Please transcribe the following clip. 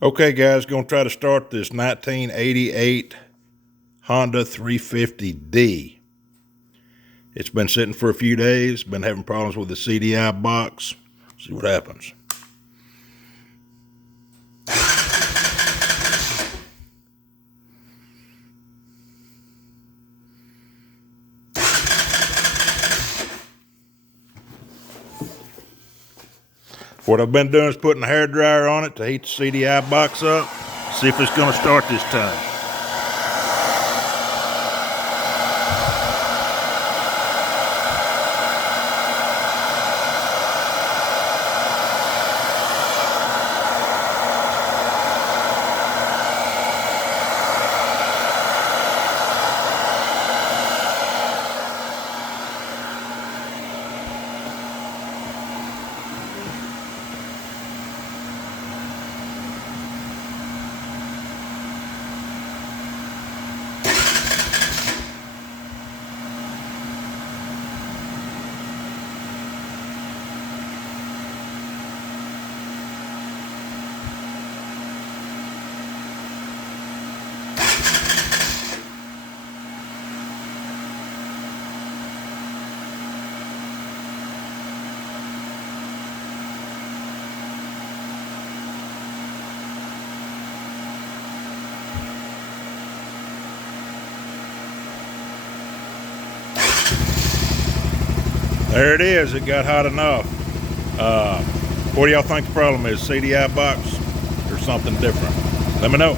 Okay, guys, gonna try to start this 1988 Honda 350D. It's been sitting for a few days, been having problems with the CDI box. See what happens. What I've been doing is putting a hairdryer on it to heat the CDI box up. See if it's gonna start this time. There it is, it got hot enough. What do y'all think the problem is? CDI box or something different? Let me know.